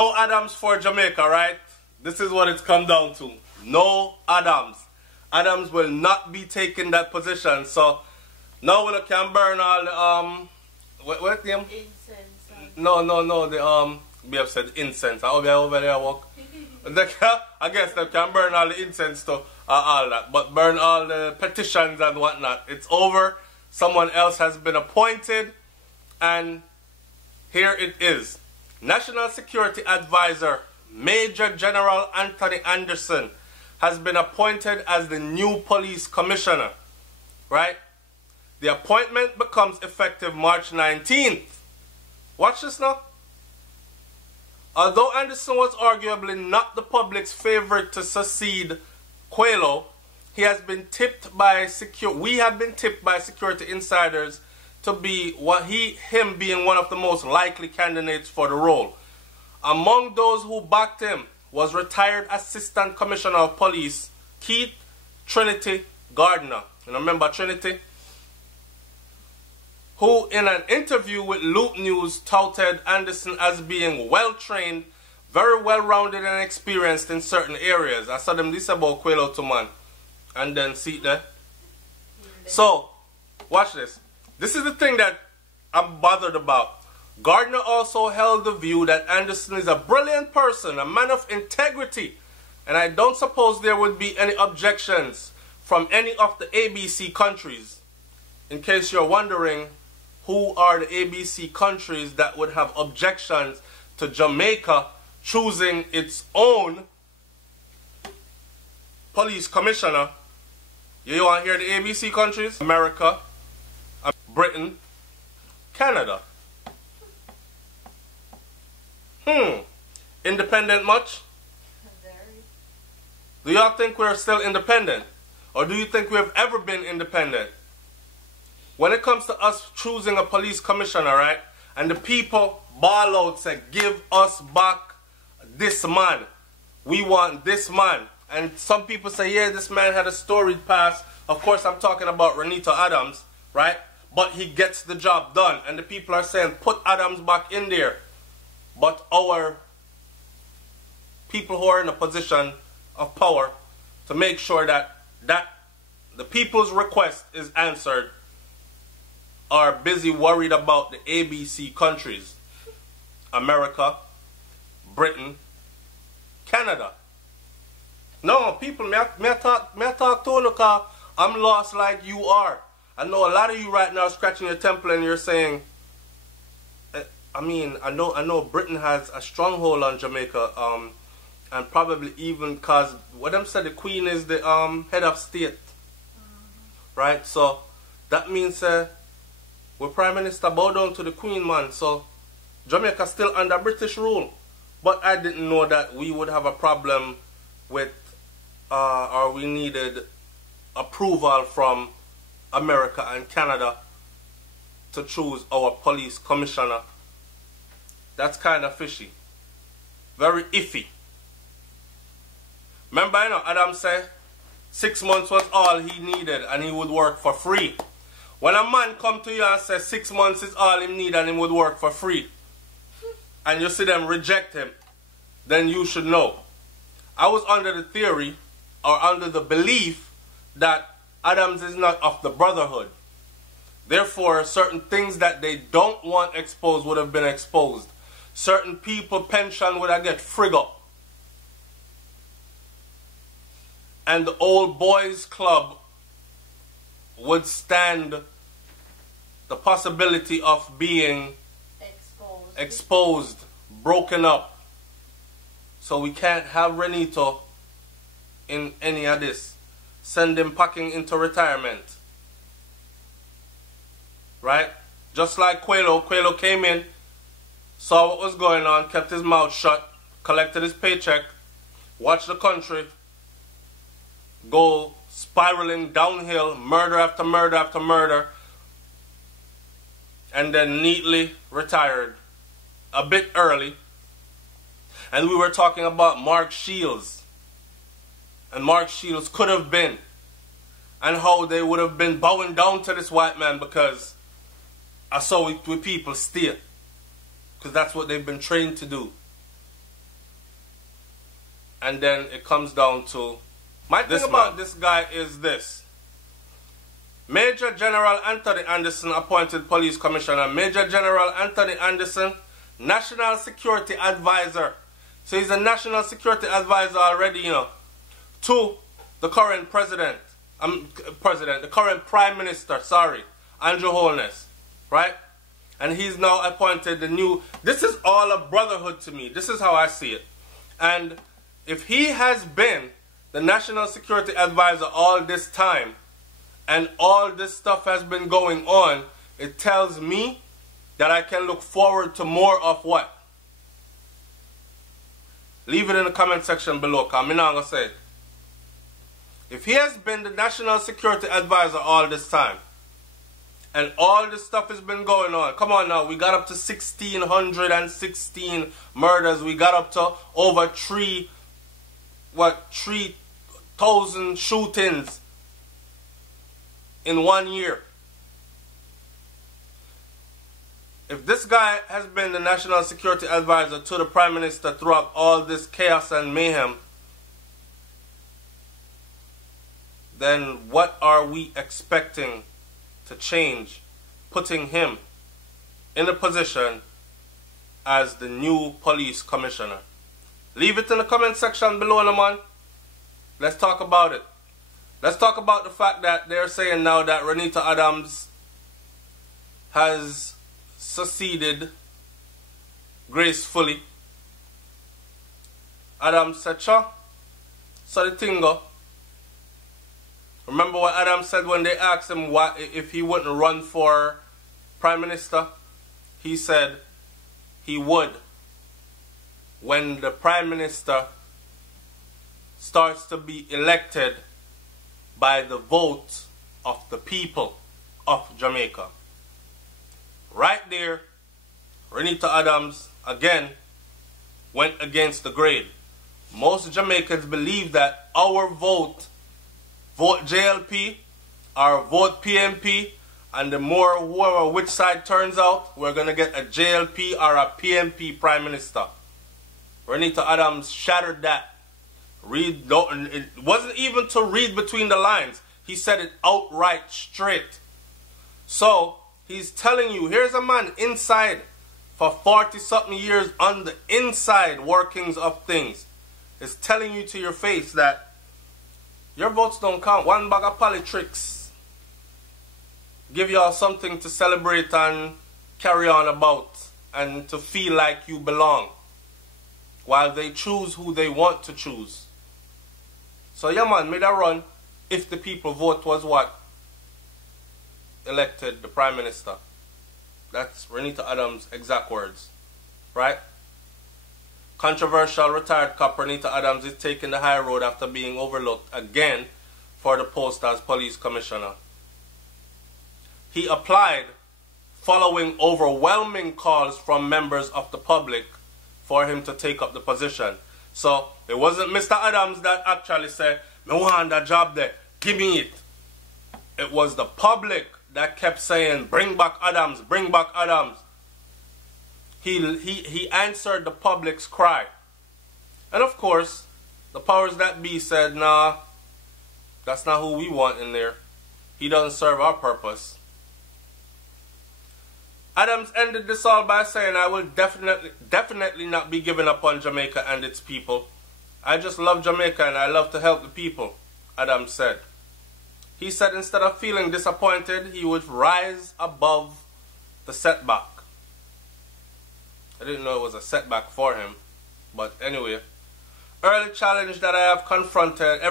No Adams for Jamaica, right? This is what it's come down to. No Adams. Adams will not be taking that position. So now we can burn all the what name? Incense. No. The we have said incense. I hope over there walk. I guess they can burn all the incense to all that, but burn all the petitions and whatnot. It's over. Someone else has been appointed, and here it is. National Security Advisor Major General Anthony Anderson has been appointed as the new police commissioner, right? The appointment becomes effective March 19th. Watch this now. Although Anderson was arguably not the public's favorite to succeed Quayle, we have been tipped by security insiders to be him being one of the most likely candidates for the role. Among those who backed him was retired Assistant Commissioner of Police Keith Trinity Gardner. You remember Trinity? Who in an interview with Loop News touted Anderson as being well-trained, very well-rounded and experienced in certain areas. I saw them this about Quayle to man. And then see there. So, watch this. This is the thing that I'm bothered about. Gardner also held the view that Anderson is a brilliant person, a man of integrity, and I don't suppose there would be any objections from any of the ABC countries. In case you're wondering, who are the ABC countries that would have objections to Jamaica choosing its own police commissioner? You want to hear the ABC countries? America, Britain, Canada. Independent much? Very. Do y'all think we're still independent? Or do you think we have ever been independent? When it comes to us choosing a police commissioner, right? And the people ball out, say, give us back this man. We want this man. And some people say, yeah, this man had a storied past. Of course, I'm talking about Renito Adams, right? But he gets the job done. And the people are saying, put Adams back in there. But our people who are in a position of power to make sure that the people's request is answered are busy worried about the ABC countries. America, Britain, Canada. No, people, me talk to you because I'm lost like you are. I know a lot of you right now scratching your temple and you're saying, I mean, I know Britain has a stronghold on Jamaica, and probably even because what them said, the Queen is the head of state, right? So that means we're Prime Minister bow down to the Queen, man. So Jamaica still under British rule, but I didn't know that we would have a problem with, or we needed approval from America and Canada to choose our police commissioner. That's kind of fishy. Very iffy. Remember, you know, Adam said 6 months was all he needed and he would work for free. When a man come to you and say 6 months is all he need and he would work for free, and you see them reject him, then you should know. I was under the theory, or under the belief, that Adams is not of the brotherhood. Therefore, certain things that they don't want exposed would have been exposed. Certain people pension would have get frig up. And the old boys club would stand the possibility of being exposed, broken up. So we can't have Renito in any of this. Send him packing into retirement. Right? Just like Quayle came in, saw what was going on, kept his mouth shut, collected his paycheck, watched the country go spiraling downhill, murder after murder after murder, and then neatly retired a bit early. And we were talking about Mark Shields, and Mark Shields could have been, and how they would have been bowing down to this white man because I saw it with people still. Because that's what they've been trained to do. and then it comes down to my thing about this guy is this. Major General Anthony Anderson appointed police commissioner. Major General Anthony Anderson, national security advisor. So he's a national security advisor already, you know, to the current president. The current prime minister, Andrew Holness, right? And he's now appointed the new. This is all a brotherhood to me. This is how I see it. And if he has been the national security advisor all this time, and all this stuff has been going on, it tells me that I can look forward to more of what? Leave it in the comment section below, because I'm not going to say it. If he has been the national security advisor all this time, and all this stuff has been going on, come on now, we got up to 1,616 murders, we got up to over 3,000 shootings in 1 year. If this guy has been the national security advisor to the prime minister throughout all this chaos and mayhem, then what are we expecting to change, putting him in a position as the new police commissioner? Leave it in the comment section below, man. Let's talk about it. Let's talk about the fact that they're saying now that Renita Adams has succeeded gracefully. Adams said, "Cha, so the thing go." Remember what Adams said when they asked him what if he wouldn't run for prime minister? He said he would when the prime minister starts to be elected by the vote of the people of Jamaica. Right there, Renita Adams again went against the grain. Most Jamaicans believe that our vote JLP or vote PMP, and the more whoever which side turns out, we're going to get a JLP or a PMP prime minister. Renita Adams shattered that. It wasn't even to read between the lines. He said it outright straight. So he's telling you, here's a man inside for 40-something years on the inside workings of things. Is telling you to your face that your votes don't count. One bag of politics. Give y'all something to celebrate and carry on about and to feel like you belong, while they choose who they want to choose. So yeah man, made a run if the people vote was what? Elected the prime minister. That's Renita Adams' exact words. Right? Controversial retired cop Renita Adams is taking the high road after being overlooked again for the post as police commissioner. He applied following overwhelming calls from members of the public for him to take up the position. So it wasn't Mr. Adams that actually said, "I want that job there, give me it." It was the public that kept saying, "Bring back Adams, bring back Adams." He answered the public's cry. And of course, the powers that be said, "Nah, that's not who we want in there. He doesn't serve our purpose." Adams ended this all by saying, "I will definitely not be giving up on Jamaica and its people. I just love Jamaica and I love to help the people," Adams said. He said instead of feeling disappointed, he would rise above the setback. I didn't know it was a setback for him, but anyway. Every challenge that I have confronted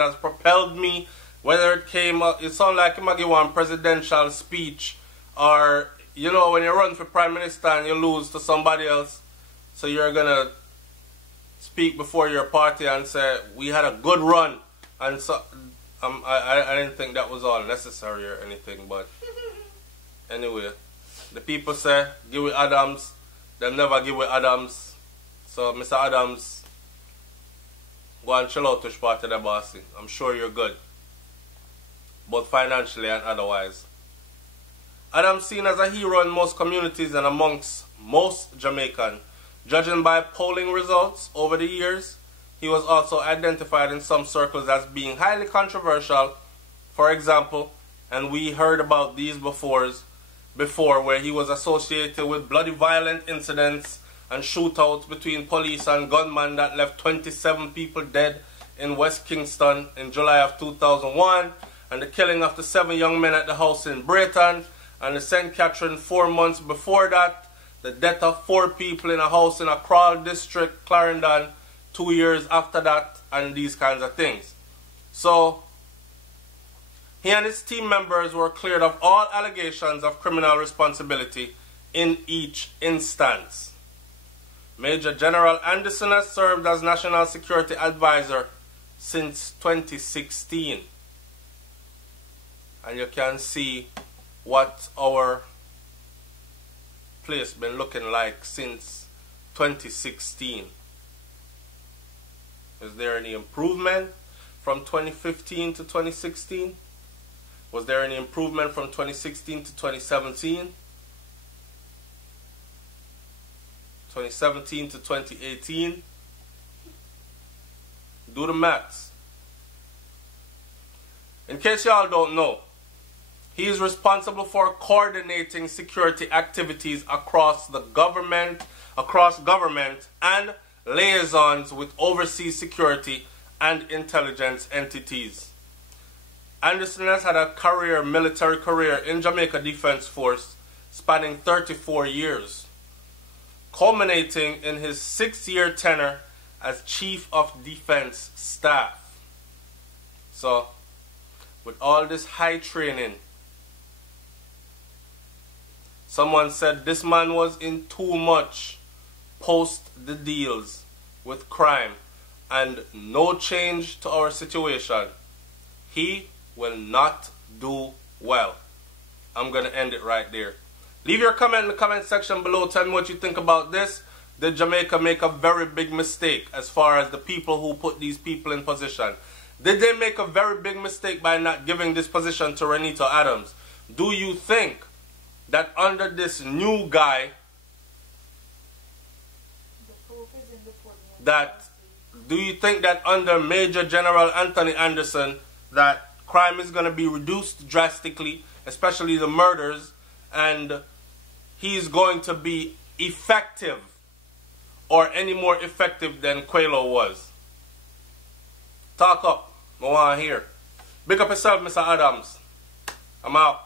has propelled me, whether it came up, it sounded like him give one presidential speech, or, you know, when you run for prime minister and you lose to somebody else, so you're going to speak before your party and say, "We had a good run." And so, I didn't think that was all necessary or anything, but anyway. The people say, "Give with Adams." They'll never give with Adams. So, Mr. Adams, go and chill out which part of the bossy. I'm sure you're good, both financially and otherwise. Adams, seen as a hero in most communities and amongst most Jamaicans, Judging by polling results over the years, he was also identified in some circles as being highly controversial. For example, and we heard about these before, where he was associated with bloody violent incidents and shootouts between police and gunmen that left 27 people dead in West Kingston in July of 2001, and the killing of the 7 young men at the house in Brayton, and the St. Catherine 4 months before that, the death of 4 people in a house in a Crawle district, Clarendon, 2 years after that, and these kinds of things. So, he and his team members were cleared of all allegations of criminal responsibility in each instance. Major General Anderson has served as National Security Advisor since 2016. And you can see what our place been looking like since 2016. Is there any improvement from 2015 to 2016? Was there any improvement from 2016 to 2017? 2017 to 2018? Do the maths. In case y'all don't know, he is responsible for coordinating security activities across government and liaisons with overseas security and intelligence entities. Anderson has had a military career in Jamaica Defense Force spanning 34 years, culminating in his 6-year tenure as Chief of Defense Staff. So, with all this high training, someone said this man was in too much post the deals with crime and no change to our situation. He will not do well. I'm going to end it right there. Leave your comment in the comment section below. Tell me what you think about this. Did Jamaica make a very big mistake as far as the people who put these people in position? Did they make a very big mistake by not giving this position to Renito Adams? Do you think that under this new guy, do you think that under Major General Anthony Anderson that crime is going to be reduced drastically, especially the murders, and he's going to be effective or any more effective than Quelo was? Talk up. I want to hear. Big up yourself, Mr. Adams. I'm out.